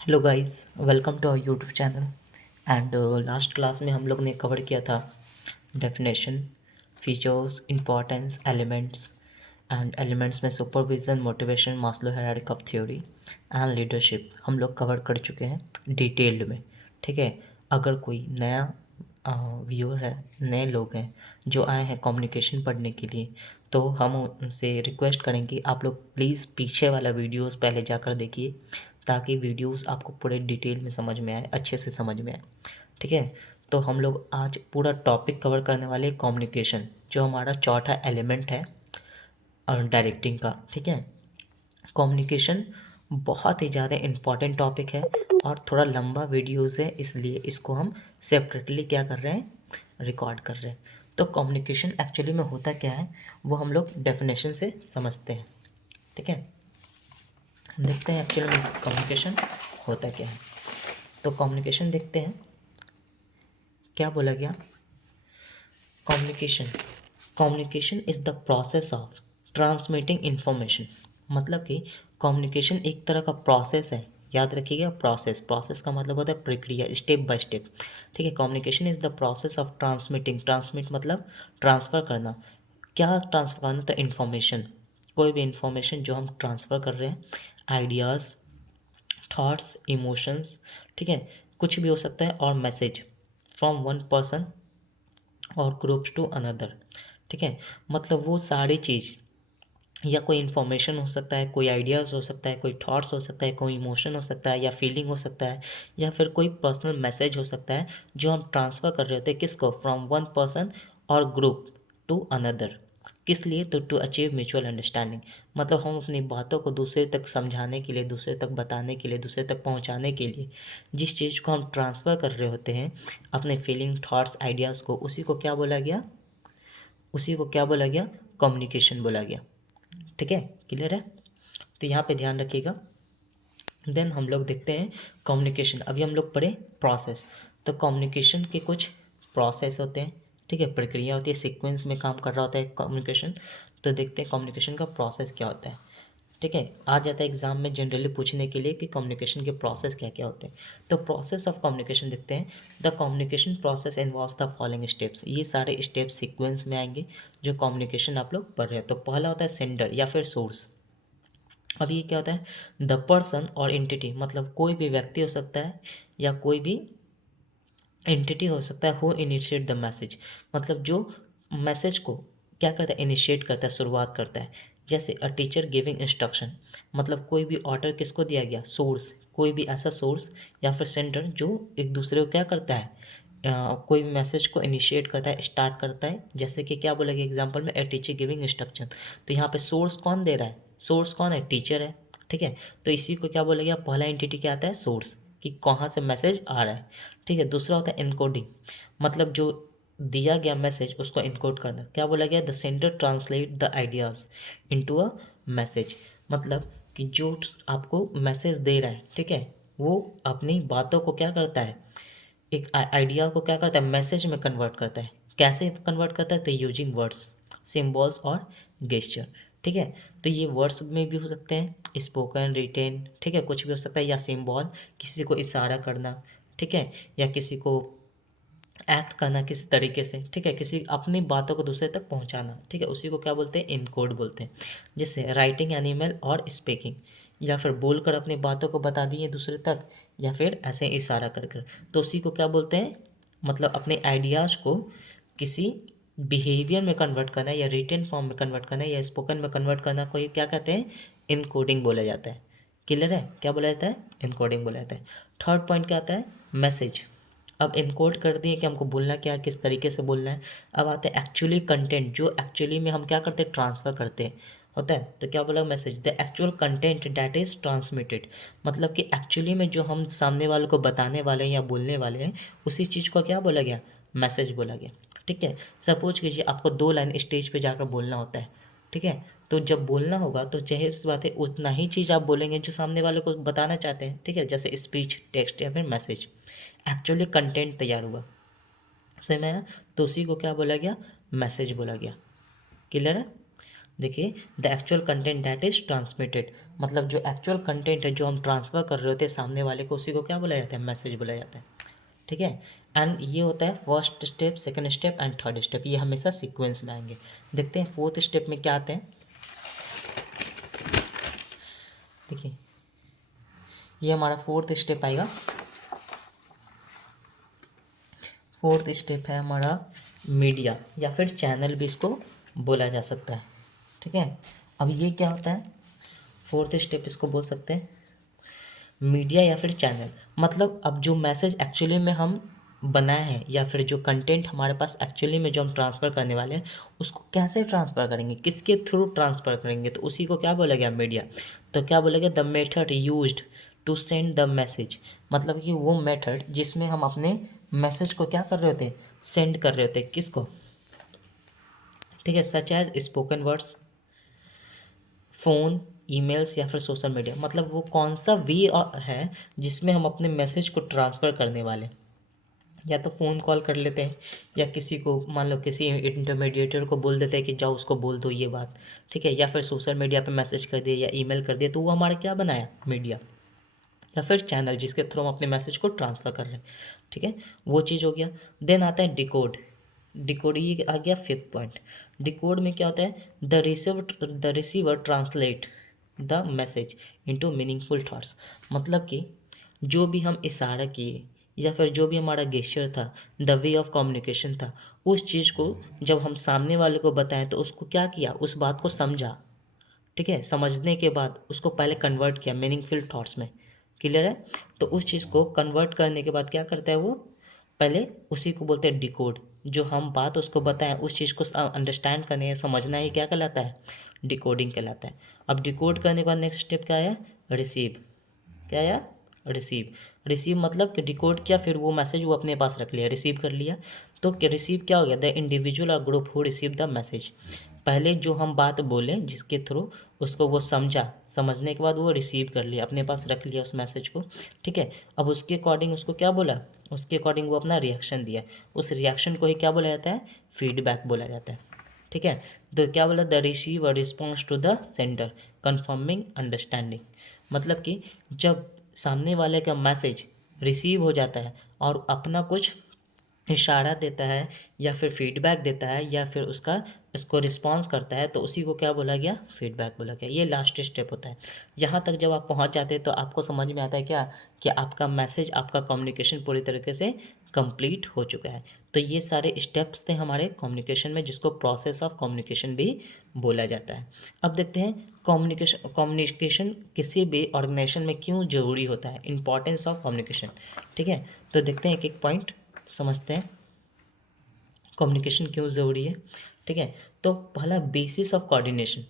Hello guys, welcome to our YouTube channel. And last class में हम लोग ने कवर किया था definition, features, importance, elements. And elements में supervision, motivation, Maslow hierarchy of theory and leadership हम लोग कवर कर चुके हैं डिटेल्ड में। ठीक है, अगर कोई नया व्यूअर है, नए लोग हैं जो आए हैं कम्युनिकेशन पढ़ने के लिए, तो हम उनसे रिक्वेस्ट करेंगे आप लोग प्लीज़ पीछे वाला वीडियोस पहले जाकर देखिए, ताकि वीडियोस आपको पूरे डिटेल में समझ में आए, अच्छे से समझ में आए। ठीक है, तो हम लोग आज पूरा टॉपिक कवर करने वाले कम्युनिकेशन, जो हमारा चौथा एलिमेंट है डायरेक्टिंग का। ठीक है, कम्युनिकेशन बहुत ही ज़्यादा इम्पॉर्टेंट टॉपिक है और थोड़ा लंबा वीडियोस है, इसलिए इसको हम सेपरेटली क्या कर रहे हैं, रिकॉर्ड कर रहे हैं। तो कम्युनिकेशन एक्चुअली में होता क्या है वो हम लोग डेफिनेशन से समझते हैं। ठीक है, देखते हैं एक्चुअली में कम्युनिकेशन होता क्या है। तो कम्युनिकेशन देखते हैं क्या बोला गया। Communication communication is the process of transmitting information. मतलब कि कम्युनिकेशन एक तरह का प्रोसेस है। याद रखिएगा, प्रोसेस प्रोसेस का मतलब होता है प्रक्रिया, स्टेप बाय स्टेप। ठीक है, communication is the process of transmitting, transmit मतलब ट्रांसफ़र करना। क्या ट्रांसफ़र करना? तो इन्फॉर्मेशन, कोई भी इन्फॉर्मेशन जो हम ट्रांसफ़र कर रहे हैं, आइडियाज़, थॉट्स, इमोशंस, ठीक है, कुछ भी हो सकता है, और मैसेज फ्रॉम वन पर्सन और ग्रुप्स टू अनदर। ठीक है, मतलब वो सारी चीज़, या कोई इन्फॉर्मेशन हो सकता है, कोई आइडियाज़ हो सकता है, कोई थॉट्स हो सकता है, कोई इमोशन हो सकता है, या फीलिंग हो सकता है, या फिर कोई पर्सनल मैसेज हो सकता है जो हम ट्रांसफ़र कर रहे होते हैं किसको, फ्रॉम वन पर्सन और ग्रुप टू अनदर। किस लिए? तो टू अचीव म्यूचुअल अंडरस्टैंडिंग। मतलब हम अपनी बातों को दूसरे तक समझाने के लिए, दूसरे तक बताने के लिए, दूसरे तक पहुंचाने के लिए जिस चीज़ को हम ट्रांसफ़र कर रहे होते हैं, अपने फीलिंग, थॉट्स, आइडियाज़ को, उसी को क्या बोला गया, उसी को क्या बोला गया, कम्युनिकेशन बोला गया। ठीक है, क्लियर है? तो यहाँ पे ध्यान रखिएगा। देन हम लोग देखते हैं कम्युनिकेशन। अभी हम लोग पढ़े प्रोसेस, तो कम्युनिकेशन के कुछ प्रोसेस होते हैं। ठीक है, प्रक्रिया होती है, सीक्वेंस में काम कर रहा होता है कम्युनिकेशन। तो देखते हैं कम्युनिकेशन का प्रोसेस क्या होता है। ठीक है, आ जाता है एग्जाम में जनरली पूछने के लिए कि कम्युनिकेशन के प्रोसेस क्या क्या होते हैं। तो प्रोसेस ऑफ कम्युनिकेशन देखते हैं। The communication process involves the following steps. ये सारे स्टेप्स सीक्वेंस में आएंगे जो कम्युनिकेशन आप लोग पढ़ रहे हैं। तो पहला होता है सेंडर या फिर सोर्स। अब ये क्या होता है, द पर्सन और एंटिटी, मतलब कोई भी व्यक्ति हो सकता है या कोई भी एंटिटी हो सकता है, हु इनिशिएट द मैसेज, मतलब जो मैसेज को क्या करता है, इनिशिएट करता है, शुरुआत करता है। जैसे अ टीचर गिविंग इंस्ट्रक्शन, मतलब कोई भी ऑर्डर किसको दिया गया, सोर्स, कोई भी ऐसा सोर्स या फिर सेंडर जो एक दूसरे को क्या करता है, कोई मैसेज को इनिशिएट करता है, स्टार्ट करता है। जैसे कि क्या बोलेगा एग्जांपल में, ए टीचर गिविंग इंस्ट्रक्शन, तो यहाँ पे सोर्स कौन दे रहा है, सोर्स कौन है, टीचर है। ठीक है, तो इसी को क्या बोलेगा, पहला एंटिटी क्या आता है, सोर्स, कि कहाँ से मैसेज आ रहा है। ठीक है, दूसरा होता है इनकोडिंग, मतलब जो दिया गया मैसेज उसको इनकोड करना। क्या बोला गया, the sender translate the ideas into a message, मतलब कि जो आपको मैसेज दे रहा है, ठीक है, वो अपनी बातों को क्या करता है, एक आइडिया को क्या करता है, मैसेज में कन्वर्ट करता है। कैसे कन्वर्ट करता है, तो यूजिंग वर्ड्स, सिम्बॉल्स और गेस्चर। ठीक है, तो ये वर्ड्स में भी हो सकते हैं, स्पोकन, रिटेन, ठीक है, कुछ भी हो सकता है, या सिम्बॉल, किसी को इशारा करना, ठीक है, या किसी को एक्ट करना किसी तरीके से, ठीक है, किसी अपनी बातों को दूसरे तक पहुंचाना। ठीक है, उसी को क्या बोलते हैं, इनकोड बोलते हैं। जैसे राइटिंग एन ईमेल और स्पीकिंग, या फिर बोलकर अपनी बातों को बता दिए दूसरे तक, या फिर ऐसे इशारा कर कर, तो उसी को क्या बोलते हैं, मतलब अपने आइडियाज़ को किसी बिहेवियर में कन्वर्ट करना, या रिटन फॉर्म में कन्वर्ट करना, या स्पोकन में कन्वर्ट करना को ये क्या कहते हैं, इनकोडिंग बोला जाता है। क्लियर है, क्या बोला जाता है, इनकोडिंग बोला जाता है। थर्ड पॉइंट क्या आता है, मैसेज। अब इनकोड कर दिए कि हमको बोलना क्या है, किस तरीके से बोलना है। अब आते हैं एक्चुअली कंटेंट, जो एक्चुअली में हम क्या करते हैं, ट्रांसफ़र करते हैं, होता है। तो क्या बोला, message, the actual content that is transmitted, मतलब कि एक्चुअली में जो हम सामने वाले को बताने वाले हैं या बोलने वाले हैं, उसी चीज़ को क्या बोला गया, मैसेज बोला गया। ठीक है, सपोज कीजिए आपको 2 लाइन स्टेज पे जाकर बोलना होता है। ठीक है, तो जब बोलना होगा तो ज़ाहिर सी बात है उतना ही चीज़ आप बोलेंगे जो सामने वाले को बताना चाहते हैं। ठीक है, जैसे स्पीच, टेक्स्ट या फिर मैसेज, एक्चुअली कंटेंट तैयार हुआ, समझ में आया, तो उसी को क्या बोला गया, मैसेज बोला गया। क्लियर है? देखिए, the actual content that is transmitted, मतलब जो एक्चुअल कंटेंट है जो हम ट्रांसफ़र कर रहे होते हैं सामने वाले को, उसी को क्या बोला जाता है, मैसेज बोला जाता है। ठीक है। एंड ये होता है first step, second step and third step, ये हमेशा सीक्वेंस में आएंगे। देखते हैं फोर्थ स्टेप में क्या आते हैं। देखिए, ये हमारा फोर्थ स्टेप आएगा। फोर्थ स्टेप है हमारा मीडिया, या फिर चैनल भी इसको बोला जा सकता है। ठीक है। अब ये क्या होता है, फोर्थ स्टेप इसको बोल सकते हैं मीडिया या फिर चैनल। मतलब अब जो मैसेज एक्चुअली में हम बनाए हैं, या फिर जो कंटेंट हमारे पास एक्चुअली में जो हम ट्रांसफ़र करने वाले हैं, उसको कैसे ट्रांसफ़र करेंगे, किसके थ्रू ट्रांसफ़र करेंगे, तो उसी को क्या बोला गया, मीडिया। तो क्या बोला गया, the method used to send the message, मतलब कि वो मेथड जिसमें हम अपने मैसेज को क्या कर रहे होते हैं, सेंड कर रहे होते हैं, किसको। ठीक है, such as spoken words, phone, emails या फिर सोशल मीडिया, मतलब वो कौन सा वे है जिसमें हम अपने मैसेज को ट्रांसफ़र करने वाले हैं। या तो फ़ोन कॉल कर लेते हैं, या किसी को मान लो किसी इंटरमीडिएटर को बोल देते हैं कि जाओ उसको बोल दो ये बात। ठीक है, या फिर सोशल मीडिया पे मैसेज कर दिया या ईमेल कर दिया, तो वो हमारा क्या बनाया, मीडिया या फिर चैनल, जिसके थ्रू हम अपने मैसेज को ट्रांसफ़र कर रहे हैं। ठीक है, वो चीज़ हो गया। देन आता है डिकोड। डिकोड ये आ गया फिफ्थ पॉइंट। डिकोड में क्या होता है, the receiver translate the message into meaningful thoughts, मतलब कि जो भी हम इशारा किए या फिर जो भी हमारा गेस्चर था, द वे ऑफ कम्युनिकेशन था, उस चीज़ को जब हम सामने वाले को बताएं तो उसको क्या किया, उस बात को समझा। ठीक है, समझने के बाद उसको पहले कन्वर्ट किया मीनिंगफुल थॉट्स में। क्लियर है। तो उस चीज़ को कन्वर्ट करने के बाद क्या करता है वो, पहले उसी को बोलते हैं डिकोड। जो हम बात उसको बताएं, उस चीज़ को अंडरस्टैंड करने या समझना, ये क्या कहलाता है, डिकोडिंग कहलाता है। अब डिकोड करने के बाद नेक्स्ट स्टेप क्या है, रिसीव। क्या आया, रिसीव। रिसीव मतलब कि डिकोड किया, फिर वो मैसेज वो अपने पास रख लिया, रिसीव कर लिया। तो क्या रिसीव क्या हो गया, द इंडिविजुअल और group who receive the message. पहले जो हम बात बोले जिसके थ्रू, उसको वो समझा, समझने के बाद वो रिसीव कर लिया, अपने पास रख लिया उस मैसेज को। ठीक है, अब उसके अकॉर्डिंग उसको क्या बोला, उसके अकॉर्डिंग वो अपना रिएक्शन दिया। उस रिएक्शन को ही क्या बोला जाता है, फीडबैक बोला जाता है। ठीक है, तो क्या बोला, the receiver response to the sender confirming understanding, मतलब कि जब सामने वाले का मैसेज रिसीव हो जाता है और अपना कुछ इशारा देता है या फिर फीडबैक देता है या फिर उसका इसको रिस्पॉन्स करता है, तो उसी को क्या बोला गया, फीडबैक बोला गया। ये लास्ट स्टेप होता है। यहाँ तक जब आप पहुँच जाते हैं तो आपको समझ में आता है क्या, कि आपका मैसेज, आपका कम्युनिकेशन पूरी तरीके से कंप्लीट हो चुका है। तो ये सारे स्टेप्स थे हमारे कम्युनिकेशन में, जिसको प्रोसेस ऑफ कम्युनिकेशन भी बोला जाता है। अब देखते हैं कम्युनिकेशन किसी भी ऑर्गेनाइजेशन में क्यों ज़रूरी होता है, इंपॉर्टेंस ऑफ कम्युनिकेशन। ठीक है, तो देखते हैं एक एक पॉइंट समझते हैं, कम्युनिकेशन क्यों ज़रूरी है। ठीक है, तो पहला बेसिस ऑफ कोऑर्डिनेशन।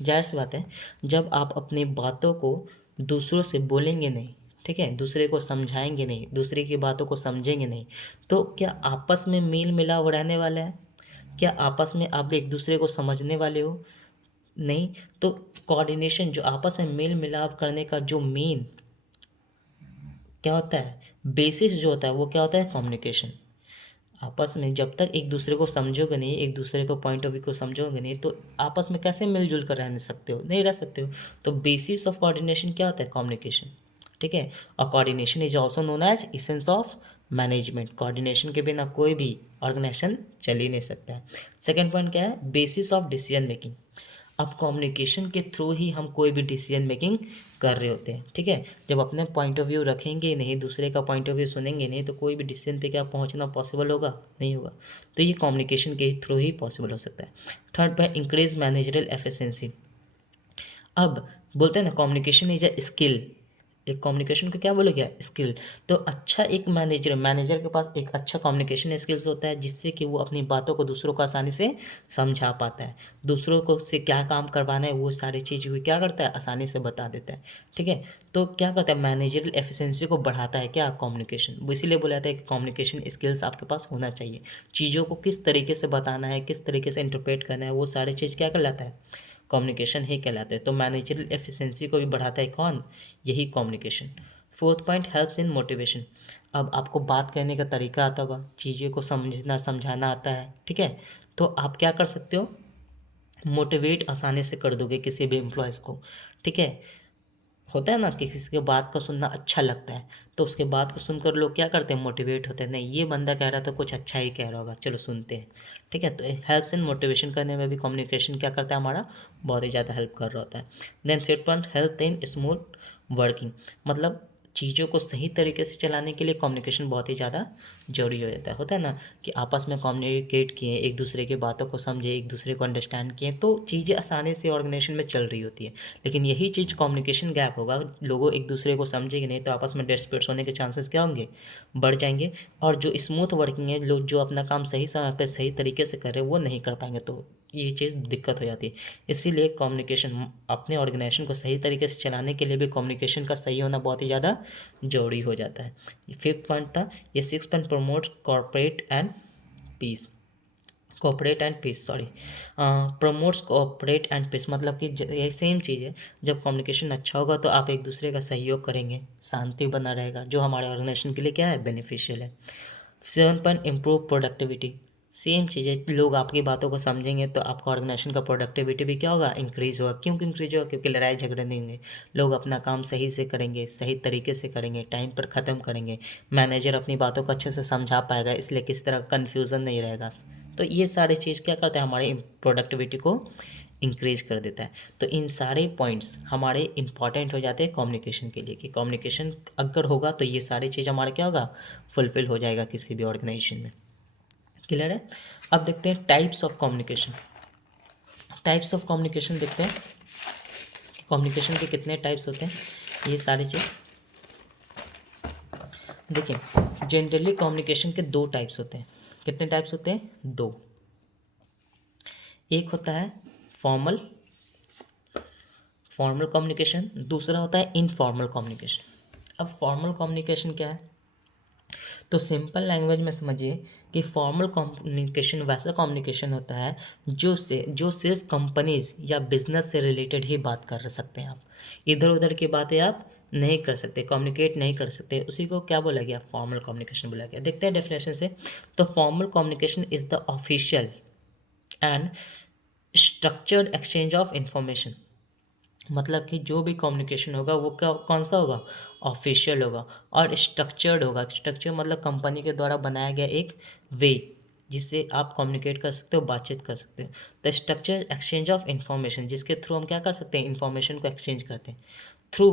जाहिर सी बात है, जब आप अपनी बातों को दूसरों से बोलेंगे नहीं, ठीक है, दूसरे को समझाएंगे नहीं, दूसरे की बातों को समझेंगे नहीं, तो क्या आपस में मेल मिलाप रहने वाला है, क्या आपस में आप एक दूसरे को समझने वाले हो, नहीं। तो कोऑर्डिनेशन, जो आपस में मेल मिलाप करने का जो मेन क्या होता है, बेसिस जो होता है, वो क्या होता है, कम्युनिकेशन। आपस में जब तक एक दूसरे को समझोगे नहीं, एक दूसरे को पॉइंट ऑफ व्यू को समझोगे नहीं, तो आपस में कैसे मिलजुल कर रह सकते हो, नहीं रह सकते हो। तो बेसिस ऑफ कोऑर्डिनेशन क्या होता है, कम्युनिकेशन। ठीक है, और coordination is also known as essence of management. Coordination के बिना कोई भी ऑर्गेनाइजेशन चल ही नहीं सकता है। सेकेंड पॉइंट क्या है, बेसिस ऑफ डिसीजन मेकिंग। अब कम्युनिकेशन के थ्रू ही हम कोई भी डिसीजन मेकिंग कर रहे होते हैं। ठीक है, जब अपने पॉइंट ऑफ व्यू रखेंगे नहीं, दूसरे का पॉइंट ऑफ व्यू सुनेंगे नहीं, तो कोई भी डिसीजन पे क्या पहुंचना पॉसिबल होगा, नहीं होगा। तो ये कम्युनिकेशन के थ्रू ही पॉसिबल हो सकता है। Third point, increase managerial efficiency. अब बोलते हैं ना, कम्युनिकेशन इज अ स्किल। एक कम्युनिकेशन को क्या बोलेगा, स्किल। तो अच्छा एक मैनेजर के पास एक अच्छा कम्युनिकेशन स्किल्स होता है, जिससे कि वो अपनी बातों को दूसरों को आसानी से समझा पाता है। दूसरों को से क्या काम करवाना है, वो सारी चीज़ वो क्या करता है, आसानी से बता देता है। ठीक है, तो क्या करता है, मैनेजरल एफिशिएंसी को बढ़ाता है क्या, कम्युनिकेशन। वो इसीलिए बोला जाता है कि कम्युनिकेशन स्किल्स आपके पास होना चाहिए। चीज़ों को किस तरीके से बताना है, किस तरीके से इंटरप्रेट करना है, वो सारी चीज़ क्या कहलाता है, कम्युनिकेशन ही कहलाता है। तो मैनेजरल एफिशिएंसी को भी बढ़ाता है कौन, यही communication. Fourth point, helps in motivation. अब आपको बात कहने का तरीका आता होगा, चीज़ों को समझना समझाना आता है, ठीक है, तो आप क्या कर सकते हो, मोटिवेट आसानी से कर दोगे किसी भी एम्प्लॉयज़ को, ठीक है। होता है ना कि किसी की बात को सुनना अच्छा लगता है, तो उसके बात को सुनकर लोग क्या करते हैं, मोटिवेट होते हैं, नहीं ये बंदा कह रहा था कुछ अच्छा ही कह रहा होगा, चलो सुनते हैं, ठीक है। तो हेल्प्स इन मोटिवेशन करने में भी कम्युनिकेशन क्या करता है हमारा, बहुत ही ज़्यादा हेल्प कर रहा होता है। Then fifth point, help in smooth working, मतलब चीज़ों को सही तरीके से चलाने के लिए कम्युनिकेशन बहुत ही ज़्यादा ज़रूरी हो जाता है। होता है ना कि आपस में कम्युनिकेट किए, एक दूसरे की बातों को समझे, एक दूसरे को अंडरस्टैंड किए, तो चीज़ें आसानी से ऑर्गेनाइजेशन में चल रही होती है। लेकिन यही चीज़ कम्युनिकेशन गैप होगा, लोगों एक दूसरे को समझेंगे नहीं, तो आपस में डिस्प्यूट्स होने के चांसेस क्या होंगे, बढ़ जाएंगे। और जो स्मूथ वर्किंग है, लोग जो अपना काम सही समय पे सही तरीके से कर रहे हैं वो नहीं कर पाएंगे, तो ये चीज़ दिक्कत हो जाती है। इसीलिए कम्युनिकेशन, अपने ऑर्गेनाइजेशन को सही तरीके से चलाने के लिए भी कम्युनिकेशन का सही होना बहुत ही ज़्यादा ज़रूरी हो जाता है। ये फिफ्थ पॉइंट था। ये six point, promote corporate and peace, cooperate and peace, sorry, promotes cooperate and peace, मतलब कि ये सेम चीज़ है। जब कम्युनिकेशन अच्छा होगा तो आप एक दूसरे का सहयोग करेंगे, शांति बना रहेगा, जो हमारे ऑर्गेनाइजेशन के लिए क्या है, बेनिफिशियल है। Seven point, improve productivity, same चीज़ है, लोग आपकी बातों को समझेंगे तो आपका ऑर्गेनाइजेशन का प्रोडक्टिविटी भी क्या होगा, इंक्रीज़ होगा। क्यों इंक्रीज होगा, क्योंकि लड़ाई झगड़े नहीं होंगे, लोग अपना काम सही से करेंगे, सही तरीके से करेंगे, टाइम पर ख़त्म करेंगे, मैनेजर अपनी बातों को अच्छे से समझा पाएगा, इसलिए किसी तरह का कन्फ्यूज़न नहीं रहेगा। तो ये सारी चीज़ क्या करते हैं, हमारी प्रोडक्टिविटी को इंक्रीज कर देता है। तो इन सारे पॉइंट्स हमारे इंपॉर्टेंट हो जाते हैं कम्युनिकेशन के लिए, कि कम्युनिकेशन अगर होगा तो ये सारी चीज़ हमारा क्या होगा, फुलफिल हो जाएगा किसी भी ऑर्गेनाइजेशन में। क्लियर है। अब देखते हैं types of communication. Types of communication देखते हैं, कम्युनिकेशन के कितने टाइप्स होते हैं, ये सारी चीज़ देखिए। जनरली कम्युनिकेशन के दो टाइप्स होते हैं। कितने टाइप्स होते हैं, दो। एक होता है फॉर्मल, फॉर्मल कम्युनिकेशन, दूसरा होता है इनफॉर्मल कम्युनिकेशन। अब फॉर्मल कम्युनिकेशन क्या है, तो सिंपल लैंग्वेज में समझिए कि फॉर्मल कम्युनिकेशन वैसा कम्युनिकेशन होता है जो सिर्फ कंपनीज या बिजनेस से रिलेटेड ही बात कर सकते हैं। आप इधर उधर की बातें आप नहीं कर सकते, कम्युनिकेट नहीं कर सकते, उसी को क्या बोला गया, फॉर्मल कम्युनिकेशन बोला गया। देखते हैं डेफिनेशन से। तो formal communication is the official and structured exchange of information, मतलब कि जो भी कम्युनिकेशन होगा वो क्या, कौन सा होगा, ऑफिशियल होगा और स्ट्रक्चर्ड होगा। स्ट्रक्चर मतलब कंपनी के द्वारा बनाया गया एक वे, जिससे आप कम्युनिकेट कर सकते हो, बातचीत कर सकते हो। The structure exchange of information, जिसके थ्रू हम क्या कर सकते हैं, इंफॉर्मेशन को एक्सचेंज करते हैं थ्रू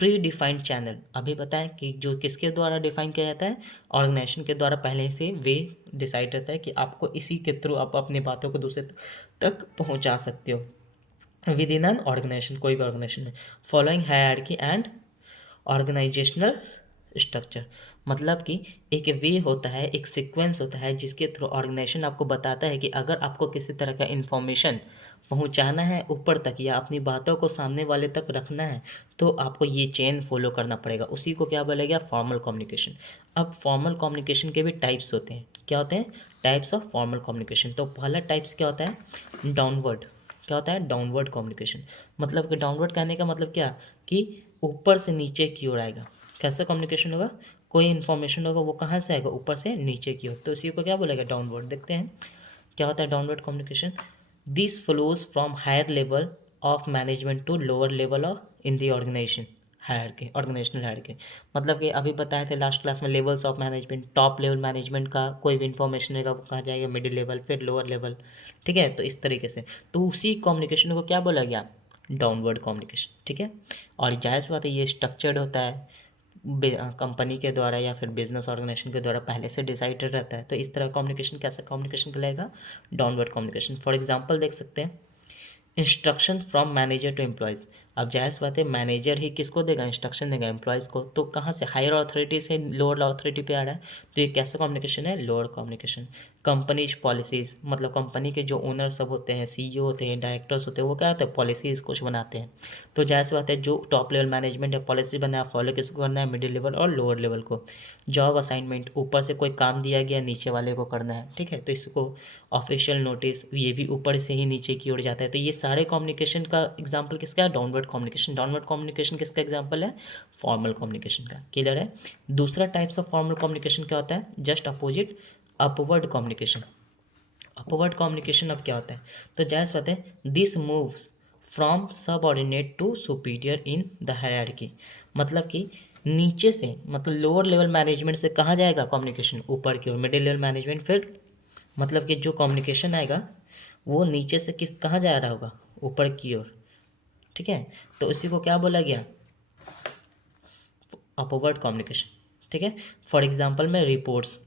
प्री डिफाइंड चैनल। अभी बताएं कि जो किसके द्वारा डिफाइन किया जाता है, ऑर्गेनाइजेशन के द्वारा पहले से वे डिसाइड रहता है कि आपको इसी के थ्रू आप अपनी बातों को दूसरे तक पहुंचा सकते हो विद इन एन ऑर्गेनाइजेशन, कोई भी ऑर्गेनाइजेशन में, following hierarchy and organisational structure. मतलब कि एक वे होता है, एक सीक्वेंस होता है, जिसके थ्रू ऑर्गेनाइजेशन आपको बताता है कि अगर आपको किसी तरह का इन्फॉर्मेशन पहुंचाना है ऊपर तक या अपनी बातों को सामने वाले तक रखना है, तो आपको ये चेन फॉलो करना पड़ेगा। उसी को क्या बोला गया, फॉर्मल कम्युनिकेशन। अब फॉर्मल कम्युनिकेशन के भी टाइप्स होते हैं। क्या होते हैं, टाइप्स ऑफ फॉर्मल कम्युनिकेशन। तो पहला टाइप्स क्या होता है, डाउनवर्ड। क्या होता है, डाउनवर्ड कम्युनिकेशन। मतलब कि डाउनवर्ड कहने का मतलब क्या, कि ऊपर से नीचे की ओर आएगा। कैसा कम्युनिकेशन होगा, कोई इन्फॉर्मेशन होगा वो कहाँ से आएगा, ऊपर से नीचे की ओर, तो इसी को क्या बोलेगा, डाउनवर्ड। देखते हैं क्या होता है downward communication. This flows from higher level of management to lower level of in the organisation hierarchy, organisational hierarchy. मतलब कि अभी बताए थे लास्ट क्लास में, levels of management, top level management का कोई भी इन्फॉर्मेशन रहेगा वो कहाँ जाएगा, मिडिल लेवल, फिर लोअर लेवल, ठीक है। तो इस तरीके से, तो उसी कम्युनिकेशन को क्या बोला गया, डाउनवर्ड कम्युनिकेशन, ठीक है। और जाहिर सी बात है ये स्ट्रक्चर्ड होता है, कंपनी के द्वारा या फिर बिजनेस ऑर्गेनाइजेशन के द्वारा पहले से डिसाइडेड रहता है। तो इस तरह कम्युनिकेशन, कैसा कम्युनिकेशन कहलाएगा, डाउनवर्ड कम्युनिकेशन। फॉर एग्जांपल देख सकते हैं, instruction from manager to employees. अब जाहिर सी बात है मैनेजर ही किसको देगा, इंस्ट्रक्शन देगा एम्प्लॉयज़ को, तो कहाँ से, हायर अथॉरिटी से लोअर अथॉरिटी पे आ रहा है, तो ये कैसा कम्युनिकेशन है, लोअर कम्युनिकेशन। कंपनीज पॉलिसीज़, मतलब कंपनी के जो ओनर सब होते हैं, सीईओ होते हैं, डायरेक्टर्स होते हैं, वो क्या होते हैं, पॉलिसीज़ कुछ बनाते हैं। तो जाहिर सी बात है जो टॉप लेवल मैनेजमेंट है, पॉलिसी बनाया, फॉलो किसको करना है, मिडिल लेवल और लोअर लेवल को। जॉब असाइनमेंट, ऊपर से कोई काम दिया गया, नीचे वाले को करना है, ठीक है, तो इसको ऑफिशियल नोटिस, ये भी ऊपर से ही नीचे की ओर जाता है। तो ये सारे कम्युनिकेशन का एग्जांपल किसका है, डाउनवर्ड कम्युनिकेशन। डाउनवर्ड कम्युनिकेशन किसका एग्जांपल है, फॉर्मल कम्युनिकेशन का। क्लियर है। दूसरा टाइप्स ऑफ फॉर्मल कम्युनिकेशन क्या होता है, just opposite, upward communication. Upward communication अब क्या होता है, तो जाहिर बात है this moves from subordinate to superior in the hierarchy, मतलब कि नीचे से, मतलब लोअर लेवल मैनेजमेंट से कहाँ जाएगा कम्युनिकेशन, ऊपर की ओर, मिडिल लेवल मैनेजमेंट, फिर मतलब कि जो कम्युनिकेशन आएगा वो नीचे से किस कहाँ जा रहा होगा, ऊपर की ओर। ठीक है, तो उसी को क्या बोला गया, अपवर्ड कम्युनिकेशन। ठीक है, फॉर एग्जांपल में रिपोर्ट्स,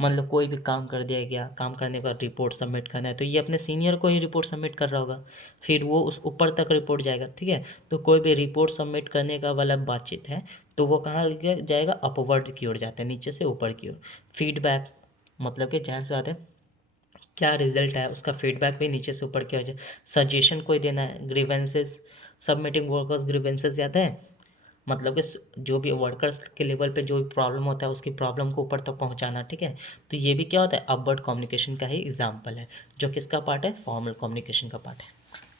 मान लो कोई भी काम कर दिया गया, काम करने के बाद रिपोर्ट सबमिट करना है, तो ये अपने सीनियर को ही रिपोर्ट सबमिट कर रहा होगा, फिर वो उस ऊपर तक रिपोर्ट जाएगा। ठीक है, तो कोई भी रिपोर्ट सबमिट करने का वाला बातचीत है तो वो कहाँ जाएगा, अपवर्ड की ओर जाता है, नीचे से ऊपर की ओर। फीडबैक, मतलब कि जाहिर सी बात है क्या रिजल्ट है उसका फीडबैक भी नीचे से ऊपर किया जाए। सजेशन कोई देना है, ग्रीवेंसेस, सबमिटिंग वर्कर्स ग्रीवेंसेस याद है, मतलब कि जो भी वर्कर्स के लेवल पे जो भी प्रॉब्लम होता है उसकी प्रॉब्लम को ऊपर तक पहुंचाना। ठीक है, तो ये भी क्या होता है, अपवर्ड कम्युनिकेशन का ही एग्जाम्पल है, जो किसका पार्ट है, फॉर्मल कम्युनिकेशन का पार्ट है।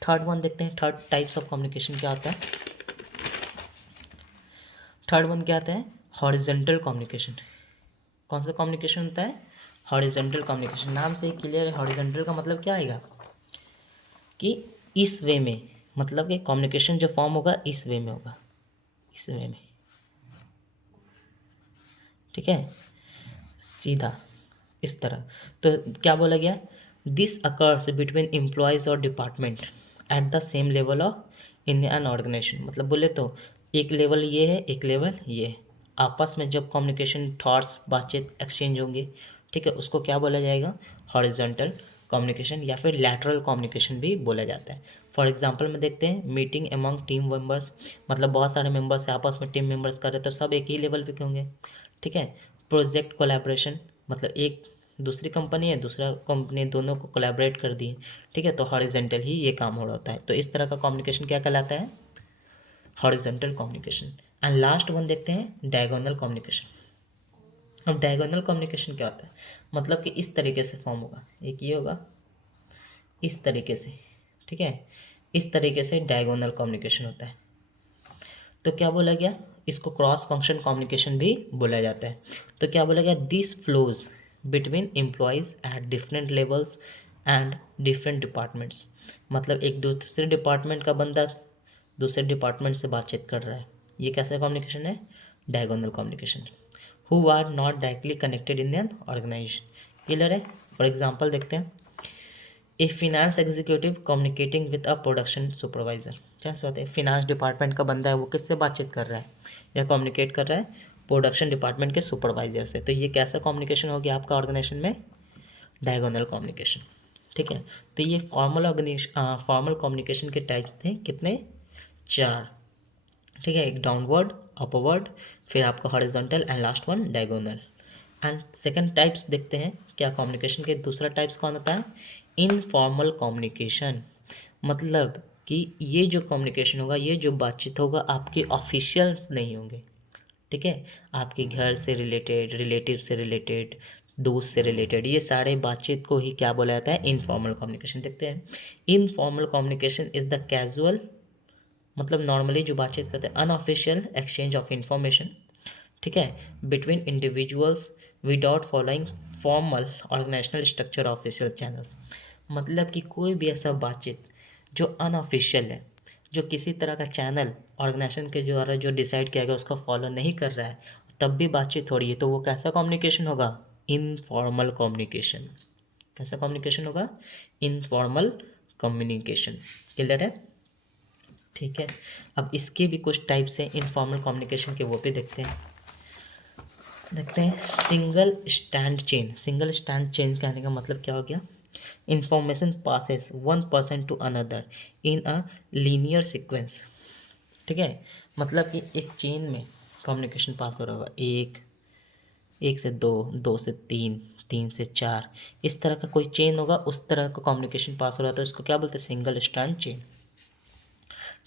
थर्ड वन देखते हैं, थर्ड टाइप्स ऑफ कम्युनिकेशन क्या होता है। थर्ड वन क्या आता है, हॉरिजॉन्टल कम्युनिकेशन। कौन सा कम्युनिकेशन होता है, हॉरिजॉन्टल कम्युनिकेशन। नाम से ही क्लियर है, हॉरिजॉन्टल का मतलब क्या आएगा कि इस वे में, मतलब कि कम्युनिकेशन जो फॉर्म होगा इस वे में होगा, इस वे में। ठीक है, सीधा इस तरह। तो क्या बोला गया, दिस अकर्स बिटवीन एम्प्लॉयज़ और department at the same level of in an organisation. मतलब बोले तो एक लेवल ये है, एक लेवल ये है, आपस में जब कम्युनिकेशन थॉट्स बातचीत एक्सचेंज होंगे, ठीक है, उसको क्या बोला जाएगा, हॉरिजॉन्टल कम्युनिकेशन या फिर लैटरल कम्युनिकेशन भी बोला जाता है। फॉर एग्जांपल में देखते हैं मीटिंग एमंग टीम मेंबर्स, मतलब बहुत सारे मेंबर्स आपस में टीम मेंबर्स कर रहे तो सब एक ही लेवल पे के होंगे। ठीक है, प्रोजेक्ट कोलैबोरेशन, मतलब एक दूसरी कंपनी है, दूसरा कंपनी, दोनों को कोलैबोरेट कर दिए। ठीक है, तो हॉरिजॉन्टल ही ये काम हो रहा होता है, तो इस तरह का कम्युनिकेशन क्या कहलाता है, horizontal communication. And last one देखते हैं, डायगोनल कम्युनिकेशन। अब डायगोनल कम्युनिकेशन क्या होता है, मतलब कि इस तरीके से फॉर्म होगा, एक ये होगा इस तरीके से। ठीक है, इस तरीके से डायगोनल कम्युनिकेशन होता है। तो क्या बोला गया, इसको क्रॉस फंक्शन कम्युनिकेशन भी बोला जाता है। तो क्या बोला गया, this flows between employees at different levels and different departments, मतलब एक दूसरे डिपार्टमेंट का बंदा दूसरे डिपार्टमेंट से बातचीत कर रहा है, ये कैसा कम्युनिकेशन है, diagonal communication. Who are not directly connected in an organisation. Clear है, फॉर एग्जाम्पल देखते हैं, a finance executive communicating with a production supervisor. क्या बात है, फिनेंस डिपार्टमेंट का बंदा है, वो किससे बातचीत कर रहा है या कम्युनिकेट कर रहा है, प्रोडक्शन डिपार्टमेंट के सुपरवाइजर से। तो ये कैसा कम्युनिकेशन हो गया आपका ऑर्गेनाइजेशन में, डायगोनल कम्युनिकेशन। ठीक है, तो ये फॉर्मल कम्युनिकेशन के टाइप्स थे कितने, चार। ठीक है, एक डाउनवर्ड, अपवर्ड, फिर आपका horizontal and last one diagonal. And second types देखते हैं क्या कम्युनिकेशन के दूसरा टाइप्स कौन होता है, इनफॉर्मल कम्युनिकेशन। मतलब कि ये जो कम्युनिकेशन होगा, ये जो बातचीत होगा आपके ऑफिशियल्स नहीं होंगे। ठीक है, आपके घर से रिलेटेड, रिलेटिव से रिलेटेड, दोस्त से रिलेटेड, ये सारे बातचीत को ही क्या बोला जाता है, इनफॉर्मल कम्युनिकेशन। देखते हैं, informal communication is the casual, मतलब नॉर्मली जो बातचीत करते हैं, अनऑफिशियल एक्सचेंज ऑफ इंफॉर्मेशन। ठीक है, between individuals without following formal organisational structure official channels. मतलब कि कोई भी ऐसा बातचीत जो अनऑफिशियल है, जो किसी तरह का चैनल ऑर्गेनाइजेशन के द्वारा जो डिसाइड किया गया उसको फॉलो नहीं कर रहा है, तब भी बातचीत हो रही है, तो वो कैसा कम्युनिकेशन होगा, इनफॉर्मल कम्युनिकेशन। कैसा कम्युनिकेशन होगा, इनफॉर्मल कम्युनिकेशन। क्लियर है, ठीक है। अब इसके भी कुछ टाइप्स हैं इनफॉर्मल कम्युनिकेशन के, वो भी देखते हैं single stand chain. Single stand chain कहने का मतलब क्या हो गया, information passes one person to another in a linear sequence. ठीक है, मतलब कि एक चेन में कम्युनिकेशन पास हो रहा होगा, एक, एक से दो, दो से तीन, तीन से चार, इस तरह का कोई चेन होगा, उस तरह का कम्युनिकेशन पास हो रहा है, तो इसको क्या बोलते हैं, सिंगल स्टैंड चेन।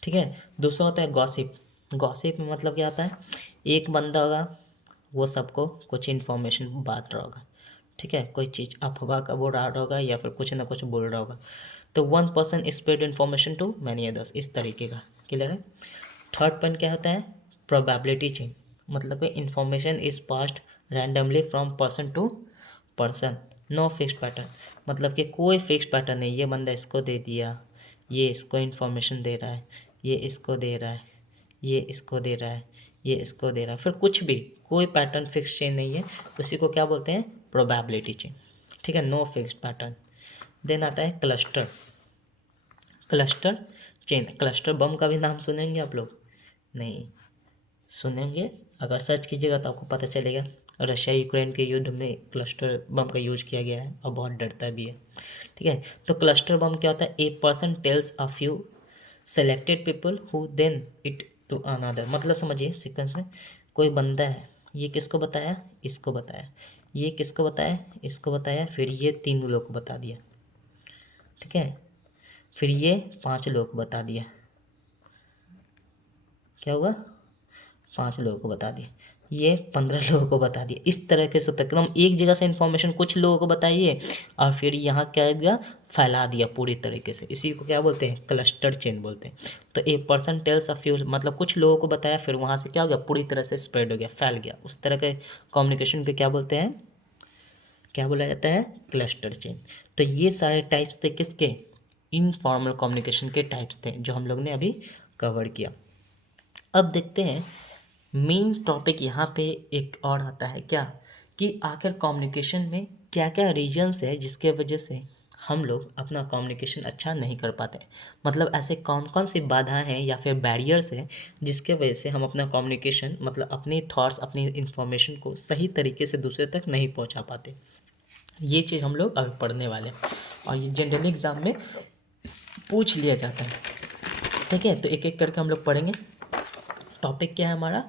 ठीक है, दूसरा होता है गॉसिप। गॉसिप में मतलब क्या आता है, एक बंदा होगा, वो सबको कुछ इन्फॉर्मेशन बांट रहा होगा। ठीक है, कोई चीज़ अफवाह का बोल रहा होगा या फिर कुछ ना कुछ बोल रहा होगा, तो one person spread information to many others, इस तरीके का। क्लियर है। थर्ड पॉइंट क्या होता है, प्रोबेबिलिटी चेन, मतलब कि information is passed randomly from person to person. No fixed pattern मतलब कि कोई फिक्स्ड पैटर्न नहीं, ये बंदा इसको दे दिया, ये इसको इन्फॉर्मेशन दे रहा है, ये इसको दे रहा है, ये इसको दे रहा है, ये इसको दे रहा है, फिर कुछ भी कोई पैटर्न फिक्स चेन नहीं है, उसी को क्या बोलते हैं, प्रोबेबिलिटी चेन। ठीक है, नो फिक्स्ड पैटर्न। देन आता है cluster, cluster chain. Cluster bomb का भी नाम सुनेंगे आप लोग? नहीं सुनेंगे, अगर सर्च कीजिएगा तो आपको पता चलेगा। रशिया यूक्रेन के युद्ध में क्लस्टर बम का यूज किया गया है और बहुत डरता भी है। ठीक है, तो क्लस्टर बम क्या होता है, a person tells a few selected people who then it to another. मतलब समझिए सीक्वेंस में कोई बंदा है, ये किसको बताया, इसको बताया, ये किसको बताया, इसको बताया, फिर ये 3 लोग को बता दिया। ठीक है, फिर ये 5 लोग को बता दिया, क्या हुआ, 5 लोगों को बता दिया, ये 15 लोगों को बता दिया। इस तरह के सब एकदम एक जगह से इन्फॉर्मेशन कुछ लोगों को बताइए और फिर यहाँ क्या गया, फैला दिया पूरी तरीके से। इसी को क्या बोलते हैं, क्लस्टर चेन बोलते हैं। तो ए पर्सन टेल्स अ फ्यू मतलब कुछ लोगों को बताया, फिर वहाँ से क्या हो गया, पूरी तरह से स्प्रेड हो गया, फैल गया। उस तरह के कम्युनिकेशन को क्या बोलते हैं, क्या बोला जाता है, क्लस्टर चेन। तो ये सारे टाइप्स थे किसके, इनफॉर्मल कम्युनिकेशन के टाइप्स थे जो हम लोग ने अभी कवर किया। अब देखते हैं मेन टॉपिक यहाँ पे एक और आता है, क्या कि आखिर कम्युनिकेशन में क्या क्या रीजन्स है जिसके वजह से हम लोग अपना कम्युनिकेशन अच्छा नहीं कर पाते। मतलब ऐसे कौन कौन सी बाधाएं हैं या फिर बैरियर्स हैं जिसके वजह से हम अपना कम्युनिकेशन मतलब अपनी थॉट्स अपनी इन्फॉर्मेशन को सही तरीके से दूसरे तक नहीं पहुंचा पाते। ये चीज़ हम लोग अभी पढ़ने वाले हैं और ये जनरली एग्ज़ाम में पूछ लिया जाता है। ठीक है, तो एक एक करके हम लोग पढ़ेंगे। टॉपिक क्या है हमारा,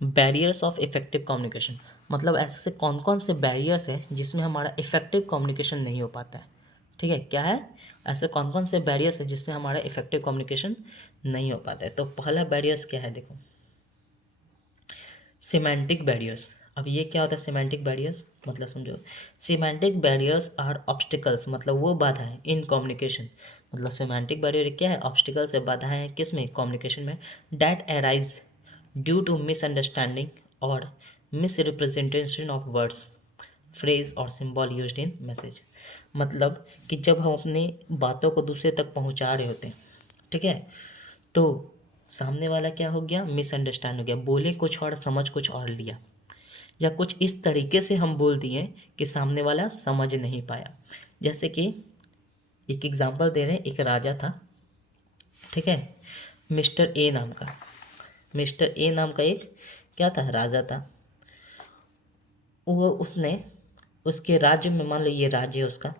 बैरियर्स ऑफ इफेक्टिव कम्युनिकेशन। मतलब ऐसे कौन कौन से बैरियर्स हैं जिसमें हमारा इफेक्टिव कम्युनिकेशन नहीं हो पाता है। ठीक है, क्या है, ऐसे कौन कौन से बैरियर्स हैं जिससे हमारा इफेक्टिव कम्युनिकेशन नहीं हो पाता है। तो पहला बैरियर्स क्या है, देखो, सिमेंटिक बैरियर्स। अब ये क्या होता है सिमेंटिक बैरियर्स, मतलब समझो, सिमेंटिक बैरियर्स आर ऑब्स्टिकल्स मतलब वो बाधा है इन कम्युनिकेशन। मतलब सिमेंटिक बैरियर क्या है, ऑब्स्टिकल्स है, बाधाएं हैं किस में, कम्युनिकेशन में, that arise due to misunderstanding और मिसरिप्रेजेंटेशन ऑफ वर्ड्स फ्रेज और सिंबल यूज्ड इन मैसेज। मतलब कि जब हम अपनी बातों को दूसरे तक पहुंचा रहे होते हैं, ठीक है, तो सामने वाला क्या हो गया, मिसअंडरस्टैंड हो गया, बोले कुछ और समझ कुछ और लिया, या कुछ इस तरीके से हम बोल दिए कि सामने वाला समझ नहीं पाया। जैसे कि एक एग्जांपल दे रहे हैं, एक राजा था, ठीक है, मिस्टर ए नाम का, मिस्टर ए नाम का एक क्या था, राजा था। वो उसने उसके राज्य में, मान लो ये राज्य है उसका,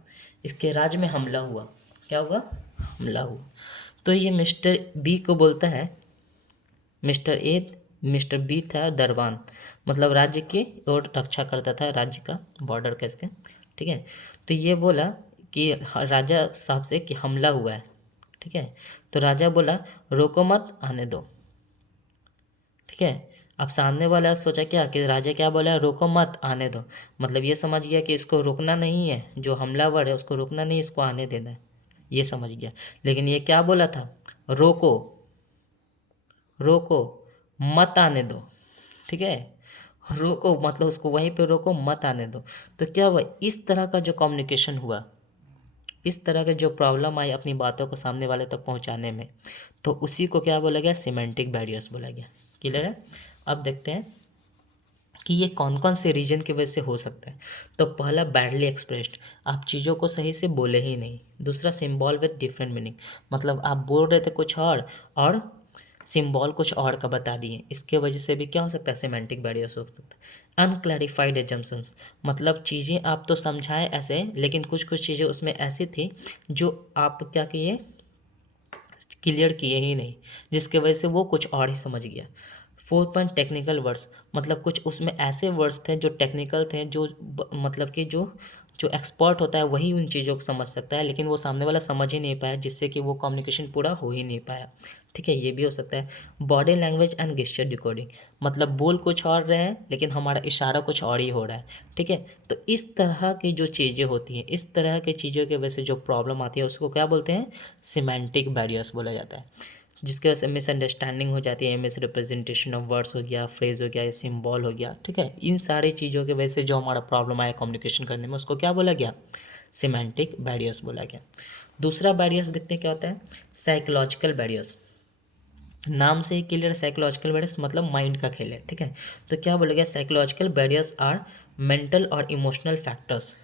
इसके राज्य में हमला हुआ, क्या हुआ, हमला हुआ। तो ये मिस्टर बी को बोलता है, मिस्टर ए, मिस्टर बी था दरबान, मतलब राज्य की और रक्षा करता था, राज्य का बॉर्डर का इसके। ठीक है, तो ये बोला कि राजा साहब से कि हमला हुआ है। ठीक है, तो राजा बोला रोको मत, आने दो। ठीक है, अब सामने वाला सोचा क्या कि राजा क्या बोला, रोको मत, आने दो। मतलब ये समझ गया कि इसको रोकना नहीं है, जो हमलावर है उसको रोकना नहीं, इसको आने देना है, ये समझ गया। लेकिन ये क्या बोला था, रोको, रोको मत आने दो। ठीक है, रोको मतलब उसको वहीं पे रोको, मत आने दो। तो क्या हुआ, इस तरह का जो कम्युनिकेशन हुआ, इस तरह के जो प्रॉब्लम आई अपनी बातों को सामने वाले तक पहुंचाने में, तो उसी को क्या बोला गया, सिमेंटिक बैरियर्स बोला गया। क्लियर है। अब देखते हैं कि ये कौन कौन से रीजन की वजह से हो सकता है। तो पहला, बैडली एक्सप्रेस्ड, आप चीज़ों को सही से बोले ही नहीं। दूसरा, सिंबल विद डिफरेंट मीनिंग, मतलब आप बोल रहे थे कुछ और सिंबल कुछ और का बता दिए, इसके वजह से भी क्या हो सकता है, सिमेंटिक बैरियर्स हो सकता है। अनक्लैरिफाइड एजम्पशंस, मतलब चीज़ें आप तो समझाएं ऐसे, लेकिन कुछ कुछ चीज़ें उसमें ऐसी थी जो आप क्या किए, क्लियर किए ही नहीं, जिसके वजह से वो कुछ और ही समझ गया। फोर्थ पॉइंट, टेक्निकल वर्ड्स, मतलब कुछ उसमें ऐसे वर्ड्स थे जो टेक्निकल थे, जो मतलब कि जो जो एक्सपर्ट होता है वही उन चीज़ों को समझ सकता है, लेकिन वो सामने वाला समझ ही नहीं पाया, जिससे कि वो कम्युनिकेशन पूरा हो ही नहीं पाया। ठीक है, ये भी हो सकता है। Body language and gesture decoding, मतलब बोल कुछ और रहे हैं लेकिन हमारा इशारा कुछ और ही हो रहा है। ठीक है, तो इस तरह की जो चीज़ें होती हैं, इस तरह की चीज़ों की वजह से जो प्रॉब्लम आती है उसको क्या बोलते हैं, सिमेंटिक बैरियर्स बोला जाता है। जिसकी वजह से मिसअंडरस्टैंडिंग हो जाती है, मिस रिप्रेजेंटेशन ऑफ वर्ड्स हो गया, फ्रेज हो गया, सिंबल हो गया, ठीक है। इन सारी चीज़ों की वजह से जो हमारा प्रॉब्लम आया कम्युनिकेशन करने में, उसको क्या बोला गया, सिमेंटिक बैरियर्स बोला गया। दूसरा बैरियर्स देखते हैं क्या होता है, साइकोलॉजिकल बैरियर्स। नाम से ही क्लियर, साइकोलॉजिकल बैरियर्स मतलब माइंड का खेल है, ठीक है। तो क्या बोला गया, साइकोलॉजिकल बैरियर्स आर मेंटल और इमोशनल फैक्टर्स,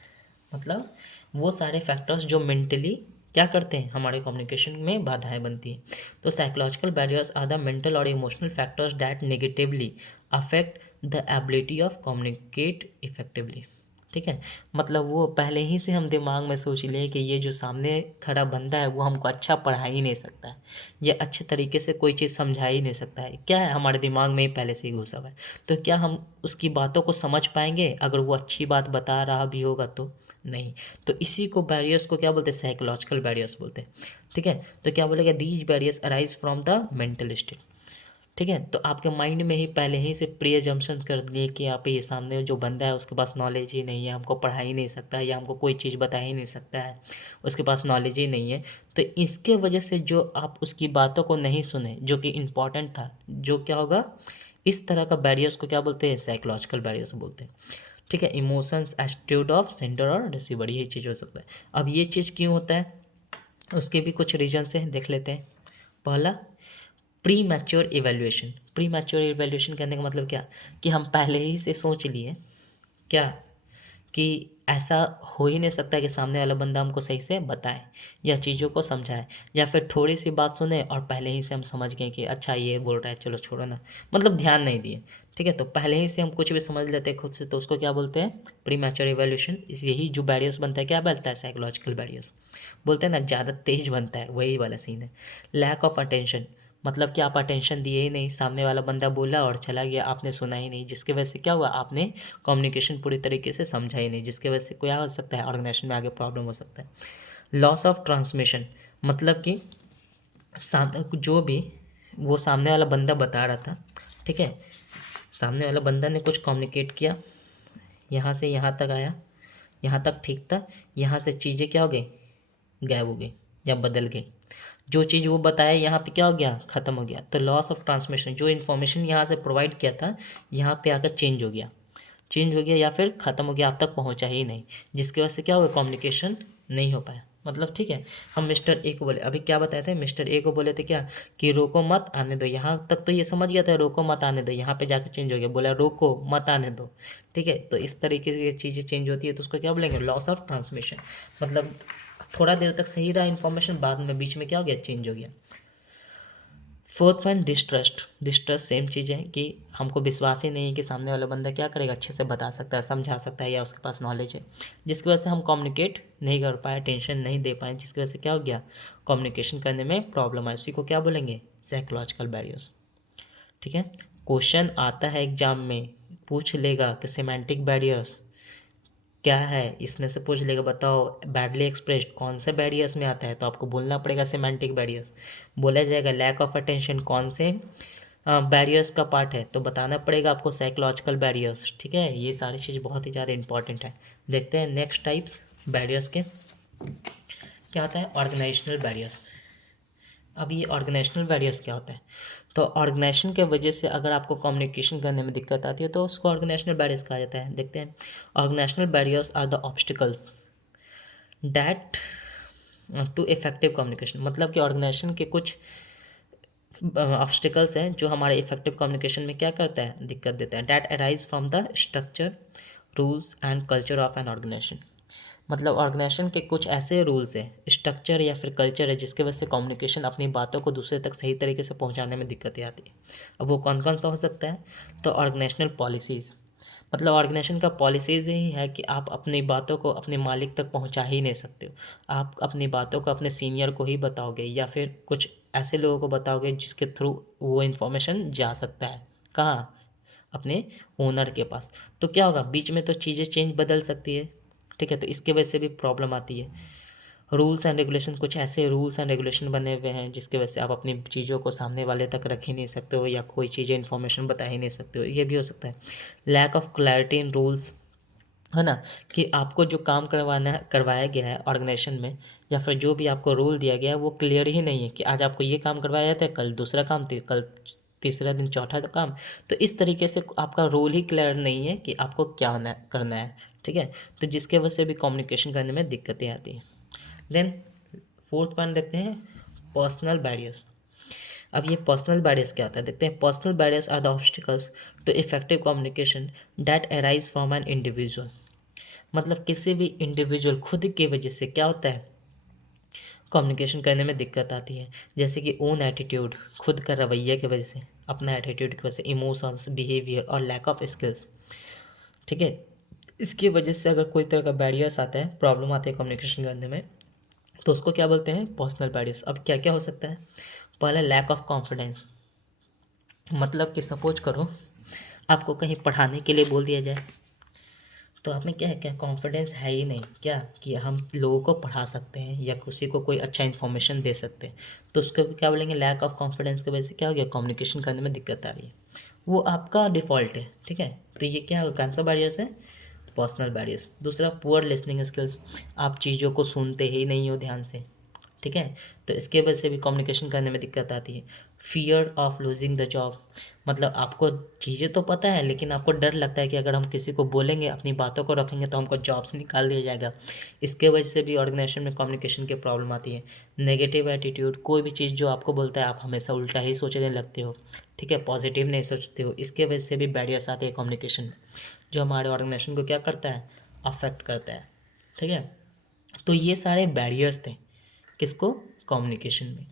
मतलब वो सारे फैक्टर्स जो मेंटली क्या करते हैं, हमारे कम्युनिकेशन में बाधाएं बनती हैं। तो psychological barriers are the mental और emotional factors that negatively affect the ability of communicate effectively, ठीक है। मतलब वो पहले ही से हम दिमाग में सोच लें कि ये जो सामने खड़ा बंदा है वो हमको अच्छा पढ़ा ही नहीं सकता है, ये अच्छे तरीके से कोई चीज़ समझा ही नहीं सकता है, क्या है हमारे दिमाग में ही पहले से ही घुसा हुआ है। तो क्या हम उसकी बातों को समझ पाएंगे अगर वो अच्छी बात बता रहा भी होगा तो नहीं। तो इसी को बैरियर्स को क्या बोलते हैं, साइकोलॉजिकल बैरियर्स बोलते हैं, ठीक है। तो क्या बोलेगा, these barriers arise from the mental state, ठीक है। तो आपके माइंड में ही पहले ही से प्री एजम्पशन कर लिए कि आप ये सामने जो बंदा है उसके पास नॉलेज ही नहीं है, हमको पढ़ा ही नहीं सकता है, या हमको कोई चीज़ बता ही नहीं सकता है, उसके पास नॉलेज ही नहीं है। तो इसके वजह से जो आप उसकी बातों को नहीं सुने जो कि इम्पॉर्टेंट था, जो क्या होगा, इस तरह का बैरियर्स को क्या बोलते हैं, साइकोलॉजिकल बैरियर्स बोलते हैं, ठीक है। इमोशंस एटीट्यूड ऑफ सेंडर और रिसीवर, यही चीज़ हो सकता है। अब ये चीज़ क्यों होता है, उसके भी कुछ रीजन्स हैं, देख लेते हैं। पहला, pre mature evaluation. Pre mature evaluation कहने का मतलब क्या, कि हम पहले ही से सोच लिए क्या, कि ऐसा हो ही नहीं सकता कि सामने वाला बंदा हमको सही से बताए या चीज़ों को समझाए, या फिर थोड़ी सी बात सुने और पहले ही से हम समझ गए कि अच्छा ये बोल रहा है, चलो छोड़ो ना, मतलब ध्यान नहीं दिए, ठीक है। तो पहले ही से हम कुछ भी समझ लेते हैं खुद से, तो उसको क्या बोलते हैं, प्री मैच्योर इवैल्यूएशन। इस यही जो बैरियर्स बनता है, क्या बनता है, साइकोलॉजिकल बैरियर्स बोलते हैं ना, ज़्यादा तेज बनता है, वही वाला सीन है। लैक ऑफ अटेंशन, मतलब कि आप अटेंशन दिए ही नहीं, सामने वाला बंदा बोला और चला गया, आपने सुना ही नहीं, जिसकी वजह से क्या हुआ, आपने कम्युनिकेशन पूरी तरीके से समझा ही नहीं, जिसकी वजह से क्या हो सकता है, ऑर्गेनाइजेशन में आगे प्रॉब्लम हो सकता है। लॉस ऑफ ट्रांसमिशन, मतलब कि जो भी वो सामने वाला बंदा बता रहा था, ठीक है, सामने वाला बंदा ने कुछ कम्युनिकेट किया, यहाँ से यहाँ तक आया, यहाँ तक ठीक था, यहाँ से चीज़ें क्या हो गई, गायब हो गई या बदल गई, जो चीज़ वो बताया यहाँ पे क्या हो गया, ख़त्म हो गया। तो लॉस ऑफ ट्रांसमिशन, जो इन्फॉर्मेशन यहाँ से प्रोवाइड किया था यहाँ पे आकर चेंज हो गया, चेंज हो गया या फिर ख़त्म हो गया, आप तक पहुँचा ही नहीं, जिसकी वजह से क्या हुआ, कम्युनिकेशन नहीं हो पाया। मतलब ठीक है, हम मिस्टर ए को बोले, अभी क्या बताए थे, मिस्टर ए को बोले थे क्या, कि रोको मत आने दो, यहाँ तक तो ये समझ गया था रोको मत आने दो, यहाँ पे जाकर चेंज हो गया, बोला रोको मत आने दो, ठीक है। तो इस तरीके से ये चीज़ें चेंज होती है, तो उसको क्या बोलेंगे, लॉस ऑफ ट्रांसमिशन। मतलब थोड़ा देर तक सही रहा इन्फॉर्मेशन, बाद में बीच में क्या हो गया, चेंज हो गया। Fourth point, distrust. Distrust same चीज़ है कि हमको विश्वास ही नहीं है कि सामने वाला बंदा क्या करेगा, अच्छे से बता सकता है, समझा सकता है, या उसके पास नॉलेज है, जिसकी वजह से हम कम्युनिकेट नहीं कर पाए, टेंशन नहीं दे पाए, जिसकी वजह से क्या हो गया, कम्युनिकेशन करने में प्रॉब्लम आए। उसी को क्या बोलेंगे, साइकोलॉजिकल बैरियर्स, ठीक है। क्वेश्चन आता है एग्जाम में, पूछ लेगा कि सिमेंटिक बैरियर्स क्या है, इसमें से पूछ लेगा, बताओ बैडली एक्सप्रेस्ड कौन से बैरियर्स में आता है, तो आपको बोलना पड़ेगा सिमेंटिक बैरियर्स। बोला जाएगा लैक ऑफ अटेंशन कौन से बैरियर्स का पार्ट है, तो बताना पड़ेगा आपको साइकोलॉजिकल बैरियर्स, ठीक है। ये सारी चीज़ बहुत ही ज़्यादा इंपॉर्टेंट है। देखते हैं नेक्स्ट टाइप्स बैरियर्स के क्या होता है, ऑर्गेनाइजेशनल बैरियर्स। अब ये ऑर्गेनाइजेशनल बैरियर्स क्या होता है, तो ऑर्गेनाइजेशन के वजह से अगर आपको कम्युनिकेशन करने में दिक्कत आती है तो उसको ऑर्गेनाइजेशनल बैरियर्स कहा जाता है। देखते हैं, organisational barriers are the obstacles that to effective communication, मतलब कि ऑर्गेनाइजेशन के कुछ ऑब्स्टिकल्स हैं जो हमारे इफेक्टिव कम्युनिकेशन में क्या करता है, दिक्कत देता है। That arise from the structure, rules and culture of an organisation, मतलब ऑर्गेनाइजेशन के कुछ ऐसे रूल्स है, स्ट्रक्चर या फिर कल्चर है, जिसके वजह से कम्युनिकेशन अपनी बातों को दूसरे तक सही तरीके से पहुंचाने में दिक्कतें आती है। अब वो कौन कौन सा हो सकता है, तो ऑर्गेनाइजेशनल पॉलिसीज़, मतलब ऑर्गेनाइजेशन का पॉलिसीज़ ही है कि आप अपनी बातों को अपने मालिक तक पहुंचा ही नहीं सकते हो, आप अपनी बातों को अपने सीनियर को ही बताओगे, या फिर कुछ ऐसे लोगों को बताओगे जिसके थ्रू वो इन्फॉर्मेशन जा सकता है, कहाँ, अपने ओनर के पास। तो क्या होगा, बीच में तो चीज़ें चेंज बदल सकती है, ठीक है। तो इसके वजह से भी प्रॉब्लम आती है। रूल्स एंड रेगुलेशन, कुछ ऐसे रूल्स एंड रेगुलेशन बने हुए हैं जिसकी वजह से आप अपनी चीज़ों को सामने वाले तक रख ही नहीं सकते हो, या कोई चीज़ें इन्फॉर्मेशन बता ही नहीं सकते हो, ये भी हो सकता है। Lack of clarity in rules है ना, कि आपको जो काम करवाया गया है ऑर्गेनाइजेशन में, या फिर जो भी आपको रोल दिया गया है वो क्लियर ही नहीं है कि आज आपको ये काम करवाया जाता है, कल दूसरा काम, कल तीसरा दिन चौथा काम। तो इस तरीके से आपका रोल ही क्लियर नहीं है कि आपको क्या करना है। ठीक है, तो जिसके वजह से भी कम्युनिकेशन करने में दिक्कतें आती हैं। देन फोर्थ पॉइंट देखते हैं, पर्सनल बैरियर्स। अब ये पर्सनल बैरियर्स क्या होता है देखते हैं। Personal barriers are the obstacles to effective communication that arise from an individual. मतलब किसी भी इंडिविजुअल खुद की वजह से क्या होता है, कम्युनिकेशन करने में दिक्कत आती है। जैसे कि ओन एटीट्यूड, खुद का रवैया की वजह से, अपना एटीट्यूड की वजह से, इमोशंस, बिहेवियर और लैक ऑफ स्किल्स। ठीक है, इसकी वजह से अगर कोई तरह का बैरियर्स आता है, प्रॉब्लम आती है कम्युनिकेशन करने में, तो उसको क्या बोलते हैं, पर्सनल बैरियर्स। अब क्या क्या हो सकता है, पहला लैक ऑफ कॉन्फिडेंस। मतलब कि सपोज करो आपको कहीं पढ़ाने के लिए बोल दिया जाए, तो आप में क्या है, क्या कॉन्फिडेंस है ही नहीं क्या कि हम लोगों को पढ़ा सकते हैं या किसी को कोई अच्छा इन्फॉर्मेशन दे सकते हैं। तो उसको क्या बोलेंगे, लैक ऑफ कॉन्फिडेंस की वजह से क्या हो गया, कम्युनिकेशन करने में दिक्कत आ रही है। वो आपका डिफ़ॉल्ट है। ठीक है, तो ये क्या कौन सा बैरियर्स है, पर्सनल बैरियर्स। दूसरा पुअर लिसनिंग स्किल्स, आप चीज़ों को सुनते ही नहीं हो ध्यान से। ठीक है, तो इसके वजह से भी कम्युनिकेशन करने में दिक्कत आती है। Fear of losing the job, मतलब आपको चीज़ें तो पता है लेकिन आपको डर लगता है कि अगर हम किसी को बोलेंगे, अपनी बातों को रखेंगे तो हमको जॉब से निकाल दिया जाएगा। इसके वजह से भी ऑर्गेनाइजेशन में कम्युनिकेशन की प्रॉब्लम आती है। नेगेटिव एटीट्यूड, कोई भी चीज़ जो आपको बोलता है आप हमेशा उल्टा ही सोचने लगते हो। ठीक है, पॉजिटिव नहीं सोचते हो। इसके वजह से भी बैरियर्स आते हैं कम्युनिकेशन में, जो हमारे ऑर्गेनाइजेशन को क्या करता है, अफेक्ट करता है। ठीक है, तो ये सारे बैरियर्स थे किसको, कम्युनिकेशन में,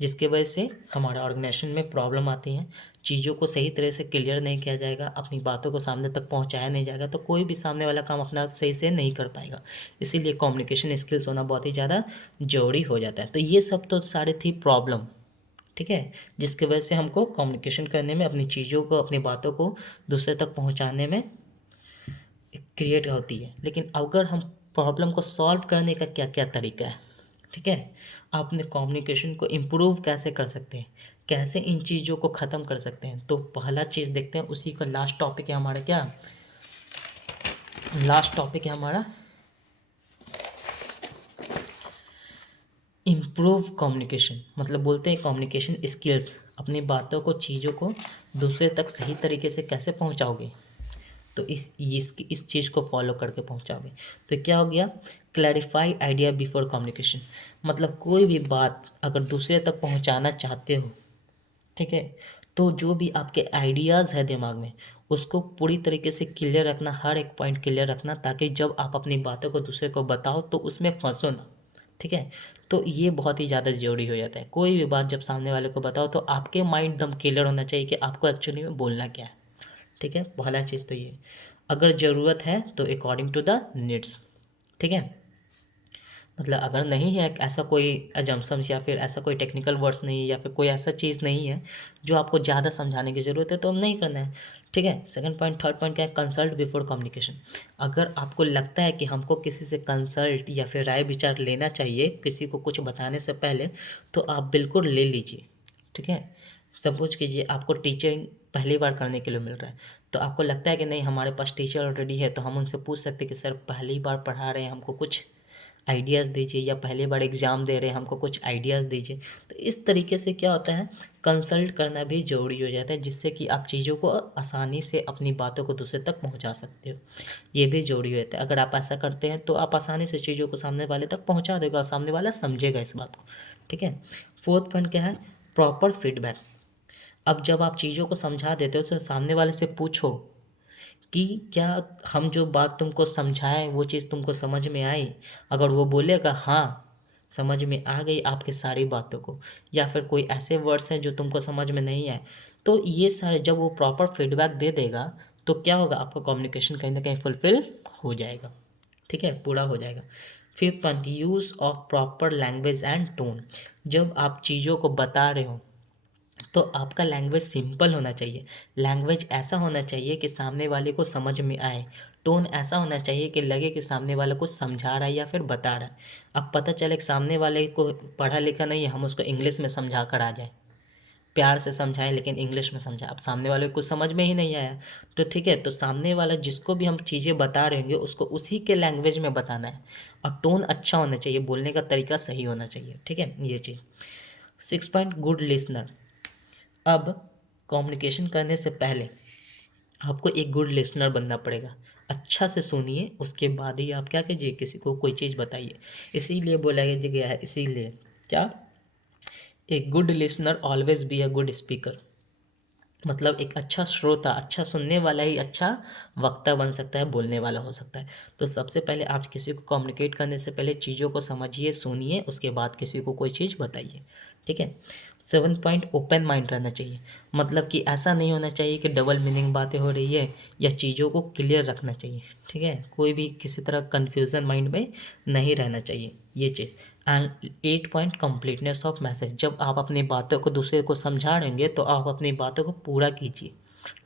जिसके वजह से हमारा ऑर्गेनाइजेशन में प्रॉब्लम आती हैं। चीज़ों को सही तरह से क्लियर नहीं किया जाएगा, अपनी बातों को सामने तक पहुंचाया नहीं जाएगा, तो कोई भी सामने वाला काम अपना सही से नहीं कर पाएगा। इसीलिए कम्युनिकेशन स्किल्स होना बहुत ही ज़्यादा ज़रूरी हो जाता है। तो ये सब तो सारे थी प्रॉब्लम। ठीक है, जिसकी वजह से हमको कम्युनिकेशन करने में, अपनी चीज़ों को, अपनी बातों को दूसरे तक पहुँचाने में क्रिएट होती है। लेकिन अगर हम प्रॉब्लम को सॉल्व करने का क्या क्या तरीका है, ठीक है, आप अपने कम्युनिकेशन को इम्प्रूव कैसे कर सकते हैं, कैसे इन चीज़ों को ख़त्म कर सकते हैं, तो पहला चीज़ देखते हैं। उसी का लास्ट टॉपिक है हमारा, क्या लास्ट टॉपिक है हमारा, इम्प्रूव कम्युनिकेशन। मतलब बोलते हैं कम्युनिकेशन स्किल्स, अपनी बातों को, चीज़ों को दूसरे तक सही तरीके से कैसे पहुंचाओगे, तो इस चीज़ को फॉलो करके पहुंचाओगे। तो क्या हो गया, क्लैरिफाई आइडिया बिफोर कम्युनिकेशन। मतलब कोई भी बात अगर दूसरे तक पहुंचाना चाहते हो, ठीक है, तो जो भी आपके आइडियाज़ है दिमाग में, उसको पूरी तरीके से क्लियर रखना, हर एक पॉइंट क्लियर रखना, ताकि जब आप अपनी बातों को दूसरे को बताओ तो उसमें फंसो ना। ठीक है, तो ये बहुत ही ज़्यादा ज़रूरी हो जाता है। कोई भी बात जब सामने वाले को बताओ तो आपके माइंड एकदम क्लियर होना चाहिए कि आपको एक्चुअली में बोलना क्या है। ठीक है, पहला चीज़ तो ये, अगर ज़रूरत है तो अकॉर्डिंग टू द नीड्स। ठीक है, मतलब अगर नहीं है ऐसा कोई अजम्पशंस, या फिर ऐसा कोई टेक्निकल वर्ड्स नहीं है, या फिर कोई ऐसा चीज़ नहीं है जो आपको ज़्यादा समझाने की ज़रूरत है, तो हम नहीं करना है। ठीक है, सेकंड पॉइंट, थर्ड पॉइंट क्या है, कंसल्ट बिफोर कम्युनिकेशन। अगर आपको लगता है कि हमको किसी से कंसल्ट या फिर राय विचार लेना चाहिए किसी को कुछ बताने से पहले, तो आप बिल्कुल ले लीजिए। ठीक है, सपोज कीजिए आपको टीचिंग पहली बार करने के लिए मिल रहा है, तो आपको लगता है कि नहीं हमारे पास टीचर ऑलरेडी है, तो हम उनसे पूछ सकते हैं कि सर पहली बार पढ़ा रहे हैं, हमको कुछ आइडियाज़ दीजिए, या पहली बार एग्ज़ाम दे रहे हैं, हमको कुछ आइडियाज़ दीजिए। तो इस तरीके से क्या होता है, कंसल्ट करना भी ज़रूरी हो जाता है, जिससे कि आप चीज़ों को आसानी से, अपनी बातों को दूसरे तक पहुंचा सकते हो। ये भी ज़रूरी होता है। अगर आप ऐसा करते हैं तो आप आसानी से चीज़ों को सामने वाले तक पहुंचा देगा और सामने वाला समझेगा इस बात को। ठीक है, फोर्थ पॉइंट क्या है, प्रॉपर फीडबैक। अब जब आप चीज़ों को समझा देते हो तो सामने वाले से पूछो कि क्या हम जो बात तुमको समझाएं वो चीज़ तुमको समझ में आई। अगर वो बोलेगा हाँ, समझ में आ गई आपकी सारी बातों को, या फिर कोई ऐसे वर्ड्स हैं जो तुमको समझ में नहीं आए, तो ये सारे जब वो प्रॉपर फीडबैक दे देगा, तो क्या होगा, आपका कम्युनिकेशन कहीं ना कहीं फुलफिल हो जाएगा। ठीक है, पूरा हो जाएगा। Fifth point, use of proper language and tone. जब आप चीज़ों को बता रहे हो तो आपका लैंग्वेज सिंपल होना चाहिए। लैंग्वेज ऐसा होना चाहिए कि सामने वाले को समझ में आए। टोन ऐसा होना चाहिए कि लगे कि सामने वाला कुछ समझा रहा है या फिर बता रहा है। अब पता चले कि सामने वाले को पढ़ा लिखा नहीं है, हम उसको इंग्लिश में समझा कर आ जाए, प्यार से समझाएं लेकिन इंग्लिश में समझाएं, अब सामने वाले को कुछ समझ में ही नहीं आया तो ठीक है, तो सामने वाला जिसको भी हम चीज़ें बता रहे होंगे उसको उसी के लैंग्वेज में बताना है, और टोन अच्छा होना चाहिए, बोलने का तरीका सही होना चाहिए, ठीक है, ये चीज़। 6 पॉइंट गुड लिसनर। अब कम्युनिकेशन करने से पहले आपको एक गुड लिसनर बनना पड़ेगा। अच्छा से सुनिए, उसके बाद ही आप क्या कीजिए, किसी को कोई चीज़ बताइए। इसीलिए बोला गया है, इसीलिए क्या, a good listener always be a good speaker. मतलब एक अच्छा श्रोता, अच्छा सुनने वाला ही अच्छा वक्ता बन सकता है, बोलने वाला हो सकता है। तो सबसे पहले आप किसी को कम्युनिकेट करने से पहले चीज़ों को समझिए, सुनिए, उसके बाद किसी को कोई चीज़ बताइए, ठीक है। 7 पॉइंट ओपन माइंड रहना चाहिए। मतलब कि ऐसा नहीं होना चाहिए कि डबल मीनिंग बातें हो रही है, या चीज़ों को क्लियर रखना चाहिए, ठीक है। कोई भी किसी तरह कन्फ्यूज़न माइंड में नहीं रहना चाहिए, ये चीज़। And 8 point completeness of message. जब आप अपनी बातों को दूसरे को समझा रहे होंगे तो आप अपनी बातों को पूरा कीजिए,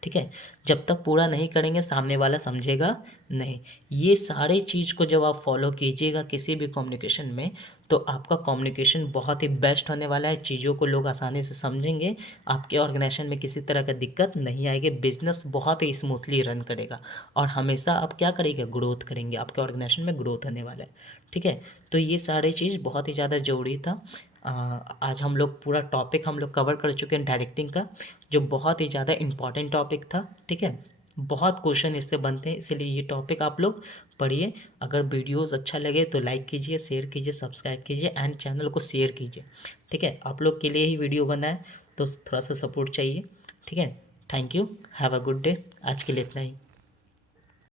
ठीक है। जब तक पूरा नहीं करेंगे सामने वाला समझेगा नहीं। ये सारे चीज़ को जब आप फॉलो कीजिएगा किसी भी कम्युनिकेशन में, तो आपका कम्युनिकेशन बहुत ही बेस्ट होने वाला है। चीज़ों को लोग आसानी से समझेंगे, आपके ऑर्गेनाइजेशन में किसी तरह का दिक्कत नहीं आएगी, बिजनेस बहुत ही स्मूथली रन करेगा, और हमेशा आप क्या करेंगे, ग्रोथ करेंगे, आपके ऑर्गेनाइजेशन में ग्रोथ होने वाला है, ठीक है। तो ये सारी चीज़ बहुत ही ज़्यादा ज़रूरी था। आज हम लोग पूरा टॉपिक हम लोग कवर कर चुके हैं डायरेक्टिंग का, जो बहुत ही ज़्यादा इम्पॉर्टेंट टॉपिक था, ठीक है। बहुत क्वेश्चन इससे बनते हैं, इसलिए ये टॉपिक आप लोग पढ़िए। अगर वीडियोस अच्छा लगे तो लाइक कीजिए, शेयर कीजिए, सब्सक्राइब कीजिए, एंड चैनल को शेयर कीजिए, ठीक है। आप लोग के लिए ही वीडियो बना है तो थोड़ा सा सपोर्ट चाहिए, ठीक है। Thank you, have a good day. आज के लिए इतना ही।